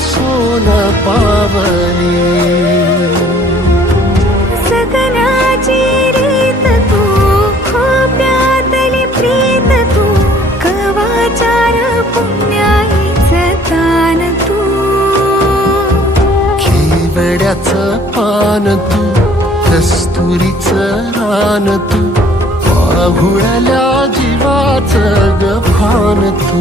सोन पावली. सगनाची रीत तू, खोप्यातली प्रीत तू, कवाचार पुण्याईचं तान तू. केवड्याचं पान तू, कस्तुरीचं रान तू, पाहुळल्या जीवाचं गभान तू.